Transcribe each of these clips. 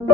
Já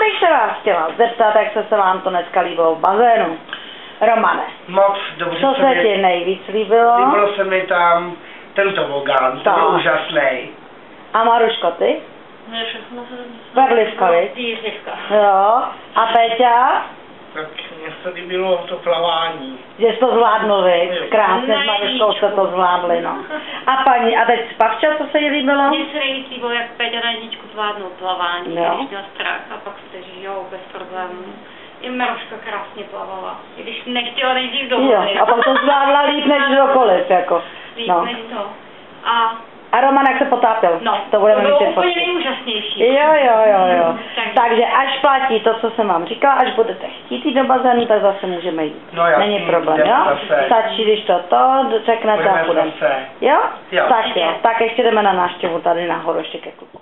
bych se vás chtěla zeptat, jak se vám to dneska líbilo v bazénu. Romane. Moc dobře. Co se ti nejvíc líbilo? Líbilo se mi tam ten tobogán, to byl úžasný. A Maruško, ty? Ne, všechno se... Berlivka, viď? Jířivka. Jo. A Péťa? Tak mně se líbilo to plavání. Že jsi to zvládnul, viď? Krásně s Maruškou jste to zvládli, no. A paní, a teď Pavča, co se jí líbilo? Mně se nejvíc líbilo, jak Péťa na jedničku zvládnul plavání, jo. když měl strach a pak se žijou bez problémů. I Maruška krásně plavala, i když nechtěla nejdřív do vody. Jo, a pak to zvládla líp než kdokoliv, jako. Líp No. než to. A Roman, jak se potápěl? No, to budeme bylo mít úplně nejúžasnější. Jo. Takže až platí to, co jsem vám říkala, až budete chtít jít do bazénu, tak zase můžeme jít. No jasný, není problém, jo? zase. Stačí, když to řeknete a půjdeme. Jo? Jo. Tak jo, tak ještě jdeme na návštěvu tady nahoru ještě ke kluku.